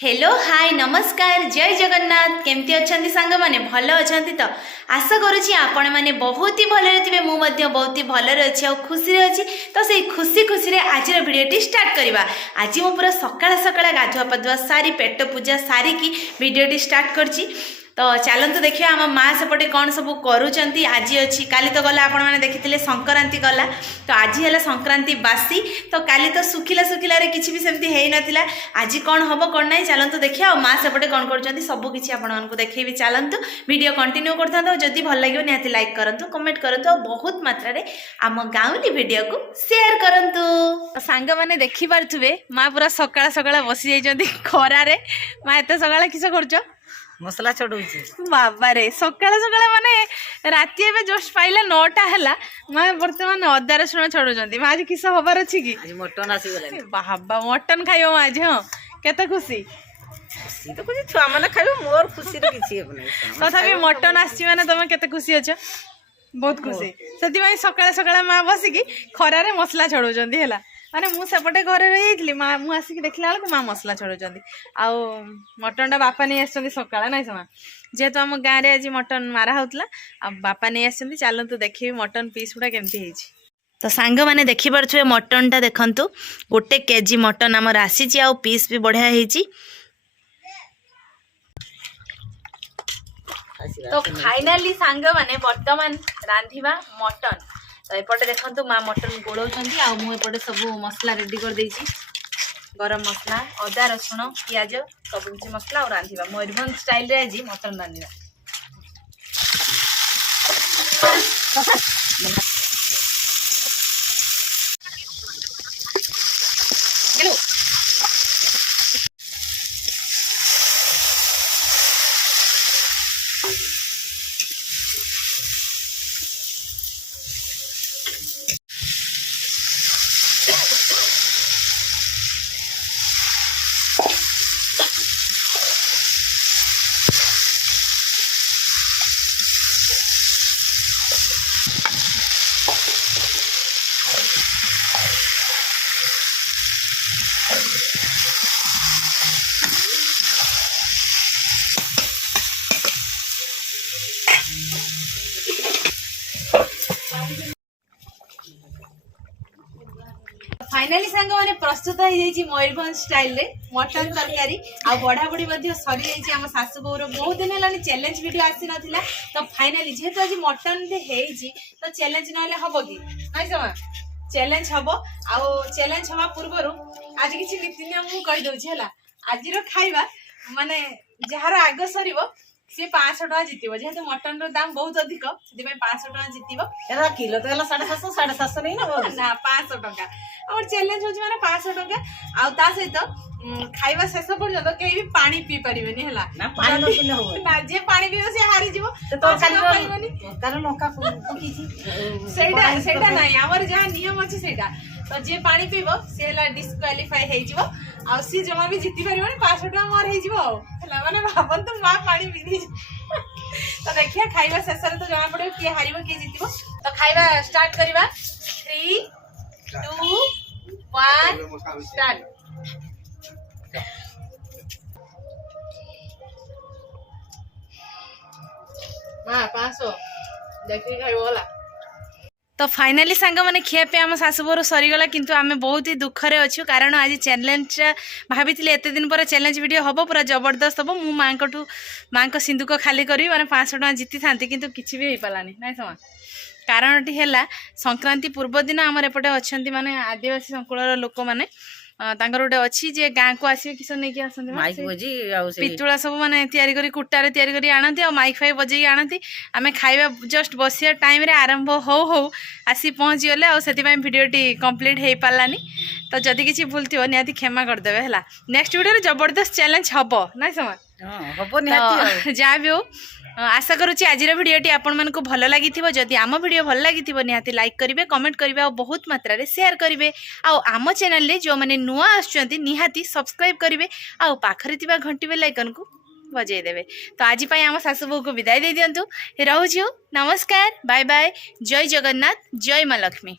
Hello hi नमस्कार जय जगन्नाथ केमती अच्छा सांग मैंने भल अच्छा तो आशा करुँच आपण मैंने बहुत ही भलरे थे मुझे बहुत ही भलरे अच्छी आ खुशी अच्छी तो से खुशी खुशी आज भिडियोटी स्टार्ट करवा। आज मु पूरा सकाळ सकाळ गाधुआ पाधुआ सारी पेट पूजा सारिकी भिडियोटी स्टार्ट करची। तो चलतु देखिए आम माँ सेपटे कौन सब करुँच आज अच्छी काली तो गला आपण मैंने देखी संक्रांति गला तो आज है संक्रांति बासी तो काली तो सुखिला सुखिला किसी भी सेमती है नाला आज कौन हम कौन ना चलतु देखिए आ माँ सेपटे कौन कर सबकि आपको देखी चलतु वीडियो कंटिन्यू करता जदि भल लगे निहाती लाइक करूँ कमेंट करूँ और बहुत मात्रा आम गाँवली वीडियो को शेयर करूँ। सांग मैंने देखिपे माँ पूरा सकाळ सकाळ बसी जाइए खरारे माँ एत सकाळ किस कर मसला छड़ाऊँ बाबा रे सकाळ सकाळ माने राति एबे जस्ट पाइला 9टा हैला माँ वर्तमान अदा रसुण छड़ाउछंती। माँ आज किस हबार अछि कि आज मटन आसी गला बाबा मटन खाइयो माँ आज। हाँ केते खुशी खुशी तो कुछ छुआ माने खाइबो मोर खुशी रे किछि हेबो नै तथापि मटन आसी माने तमे केते खुशी अछ बहुत खुशी सेति भाई सकाळ सकाळ माँ बसिकी खरारे मसला छड़ाउछंती हैला माने मु सेपटे घरे रही जाइली माँ मु आसिक देखला बेलू माँ मसला छड़ाउछंती आउ मटनटा बापा नहीं आसछंती सकाळ नाइ समा जेहेतु आम गाँव में आज मटन मारा होतला आ बापा नहीं आसछंती चलतु देखिए मटन पीस गुड़ा केमती ହେଇଛି। तो सांग मैंने देखि पारछुए मटनटा देखंतु 1 केजी मटन आमर आसीची आ पीस भी बढ़िया ହେଇଛି। तो फाइनाली सांग माने वर्तमान रांधिबा मटन तो एपटे देखंतु माँ मटन गोलाउछंती आ मु एपटे सब मसला रेडी कर देइछि गरम मसला अदा रसुण पियाज सब किसी मसला और रांधिबा मयूरभंज स्टाइल रे आज मटन रांधिबा। फाइनाली सांग माने प्रस्तुत हो जाइए मयूरभंज स्टाइल रे मटन तरकारी आ बढ़ा बढ़ी सरी जाइए आम सासु बोर बहुत दिन है चैलेंज वीडियो आसी नाला तो फाइनाली जेहेतु आज मटन तो चैलेंज ना हम कि नाई समा चैलेंज हम आउ चैलेंज हवा पूर्वर आज किसी नीति नियम मुझे कहीदे है आज खाइबा माने जार आग सर सी 500 टका जीत जेहेतु मटन दाम बहुत अधिक से 500 टका जीत किलो तो 750 750 नहीं ना 500 टका और चैलेंज हो माने 500 टका आ ता सहित खाइबा शेष पर्यंत कहीं भी पानी पी पारिबेनी हला ना पानी न पिले हो ना जे पानी पीबो से हारि जीवो तो खाली कारण लंका पकीची सेटा नाही हमर जहा नियम अछि सेटा तो जे पानी पीबो से हला डिस्क्वालीफाई हे जीवो आ सी जमा भी जीति पारिबोनी 500 टका मोर हे जीवो हला माने भाबन तो मा पानी पी दी तो देखिया खाइबा शेष रे तो जमा पड़े के हारिबो के जीतिबो तो खाइबा स्टार्ट करबा 3 2 1 स्टार्ट। तो फाइनाली सांग मैंने खियापे आम सासुबोर सरीगला किंतु आम बहुत ही दुखरे अच्छु कारण आज चैलेंज भाभी एत दिन पर चैलेंज वीडियो हम पूरा जबरदस्त हम मु माँ को सिंधुक खाली करी माने 500 टका जीति था किंतु किसी भी हो पारानी ना समा कारण है संक्रांति पूर्व दिन आमर एपटे अच्छा माने आदिवासी संकुल लोक मैंने तांकर गोटे अच्छी जे गाँ को आसवे किस नहीं आसती पितुला सब माने तैयारी करी कुटारे तैयारी करी आनती आ माइक फाइक बजेई आनती आमे खाइबा जस्ट बसिया टाइम रे आरंभ हो आसी पहुँची गले आ सेति भिडियोटी कंप्लीट हो पारानी तो जदि किसी भूल थी निहाती क्षमा करदेवे है नेक्स्ट वीडियो जबरदस्त चैलेंज हम ना समा जहाँ भी हो आशा करुँच आज भिडियोटी आपण मानक भल लगी जदि आम भिडियो भल लगी निहाती लाइक करेंगे कमेंट करेंगे और बहुत मात्रा शेयर करेंगे आम चैनल जो मैंने नुआ आसुँच निहाती सब्सक्राइब करेंगे आ पाखरे घंटी बेल आइकन को बजाईदेवे। तो आज आम सासु बहू को विदाय दे दिंतु रोची नमस्कार बाय बाय जय जगन्नाथ जय माँ लक्ष्मी।